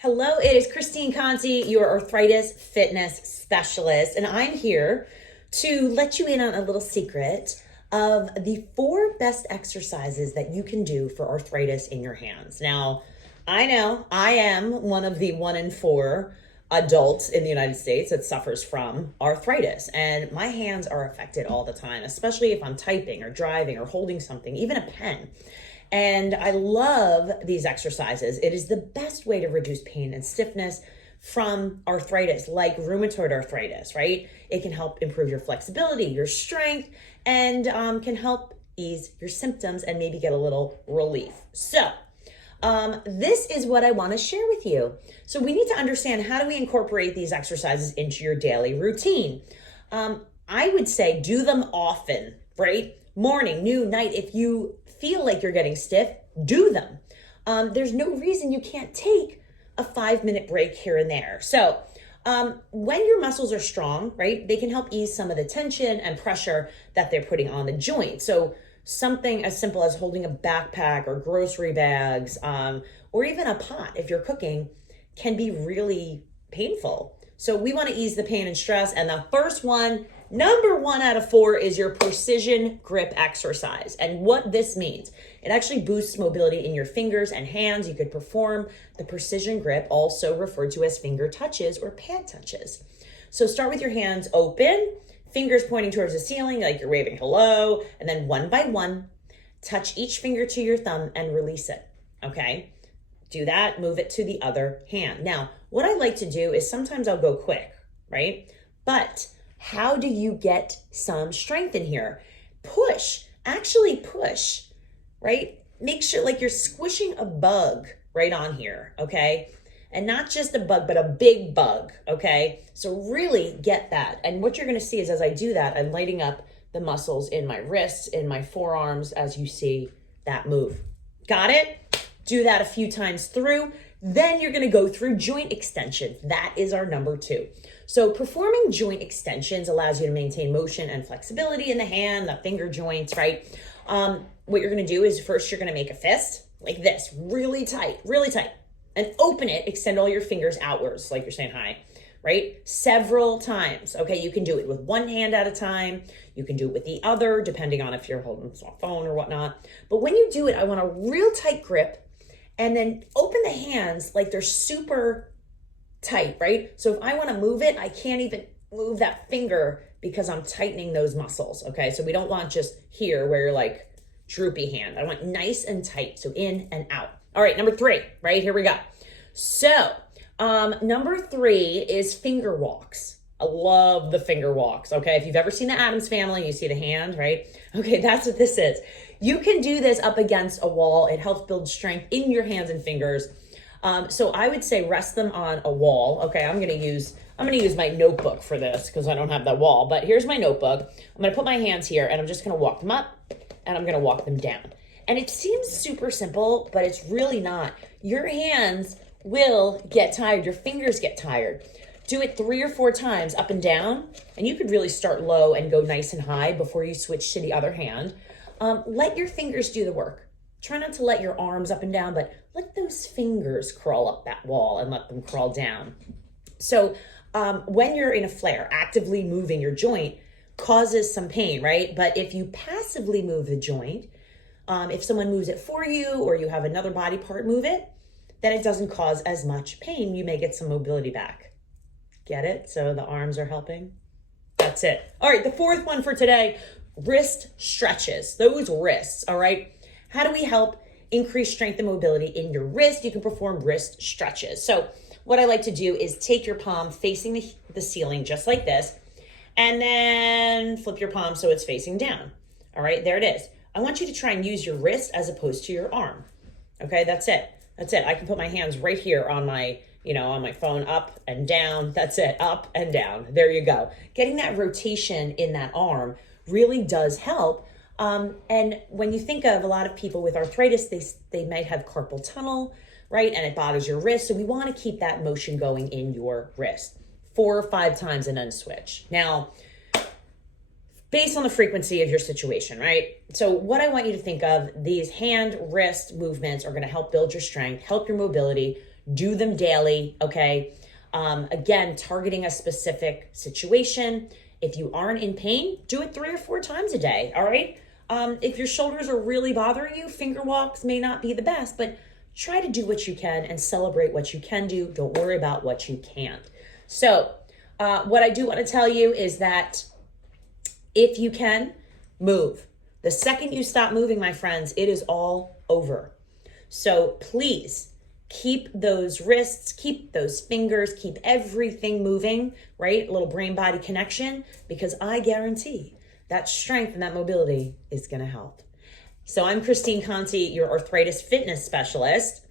Hello, it is Christine Conti, your arthritis fitness specialist, and I'm here to let you in on a little secret of the 4 best exercises that you can do for arthritis in your hands. Now, I know I am one of the 1 in 4 adults in the United States that suffers from arthritis, and my hands are affected all the time, especially if I'm typing or driving or holding something, even a pen. And I love these exercises. It is the best way to reduce pain and stiffness from arthritis, like rheumatoid arthritis, right? It can help improve your flexibility, your strength, and can help ease your symptoms and maybe get a little relief. So this is what I want to share with you. So we need to understand, how do we incorporate these exercises into your daily routine? I would say do them often, right? Morning, noon, night. If you feel like you're getting stiff, do them. There's no reason you can't take a 5-minute break here and there. So when your muscles are strong, right, they can help ease some of the tension and pressure that they're putting on the joint. So something as simple as holding a backpack or grocery bags, or even a pot if you're cooking, can be really painful. So we want to ease the pain and stress. And the first one, number 1 out of 4, is your precision grip exercise. And what this means, it actually boosts mobility in your fingers and hands. You could perform the precision grip, also referred to as finger touches or pad touches. So start with your hands open, fingers pointing towards the ceiling like you're waving hello, and then one by one, touch each finger to your thumb and release it, okay? Do that, move it to the other hand. Now, what I like to do is sometimes I'll go quick, right? But how do you get some strength in here? Push, actually push, right? Make sure like you're squishing a bug right on here, okay? And not just a bug, but a big bug, okay? So really get that. And what you're gonna see is as I do that, I'm lighting up the muscles in my wrists, in my forearms, as you see that move. Got it? Do that a few times through. Then you're gonna go through joint extensions. That is our number 2. So performing joint extensions allows you to maintain motion and flexibility in the hand, the finger joints, right? What you're gonna do is first you're gonna make a fist like this, really tight, and open it, extend all your fingers outwards like you're saying hi, right? Several times, okay? You can do it with one hand at a time. You can do it with the other, depending on if you're holding a phone or whatnot. But when you do it, I want a real tight grip, and then open the hands like they're super tight, right? So if I want to move it, I can't even move that finger because I'm tightening those muscles, okay? So we don't want just here where you're like droopy hand. I want nice and tight, so in and out. All right, number 3, right? Here we go. So number 3 is finger walks. I love the finger walks, okay? If you've ever seen the Addams Family, you see the hand, right? Okay, that's what this is. You can do this up against a wall. It helps build strength in your hands and fingers. So I would say rest them on a wall. Okay, I'm gonna use my notebook for this because I don't have that wall, but here's my notebook. I'm gonna put my hands here and I'm just gonna walk them up and I'm gonna walk them down. And it seems super simple, but it's really not. Your hands will get tired, your fingers get tired. Do it 3 or 4 times up and down, and you could really start low and go nice and high before you switch to the other hand. Let your fingers do the work. Try not to let your arms up and down, but let those fingers crawl up that wall and let them crawl down. So when you're in a flare, actively moving your joint causes some pain, right? But if you passively move the joint, if someone moves it for you or you have another body part move it, then it doesn't cause as much pain. You may get some mobility back. Get it? So the arms are helping. That's it. All right, the 4th one for today, wrist stretches. Those wrists, all right? How do we help increase strength and mobility in your wrist? You can perform wrist stretches. So what I like to do is take your palm facing the ceiling just like this, and then flip your palm so it's facing down. All right, there it is. I want you to try and use your wrist as opposed to your arm. Okay, that's it. That's it. I can put my hands right here on my phone, up and down. That's it, up and down. There you go. Getting that rotation in that arm really does help. And when you think of a lot of people with arthritis, they might have carpal tunnel, right? And it bothers your wrist. So we want to keep that motion going in your wrist 4 or 5 times and then switch. Now, based on the frequency of your situation, right? So what I want you to think of, these hand wrist movements are going to help build your strength, help your mobility, Do them daily, okay? Again, targeting a specific situation. If you aren't in pain, do it 3 or 4 times a day, all right? If your shoulders are really bothering you, finger walks may not be the best, but try to do what you can and celebrate what you can do. Don't worry about what you can't. So what I do want to tell you is that if you can, move. The second you stop moving, my friends, it is all over. So please keep those wrists, keep those fingers, keep everything moving, right? A little brain-body connection, because I guarantee that strength and that mobility is going to help. So I'm Christine Conti, your arthritis fitness specialist,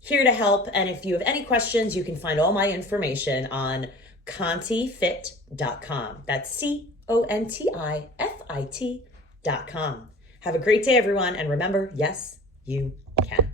here to help. And if you have any questions, you can find all my information on contifit.com. That's CONTIFIT.com. Have a great day, everyone. And remember, yes, you can.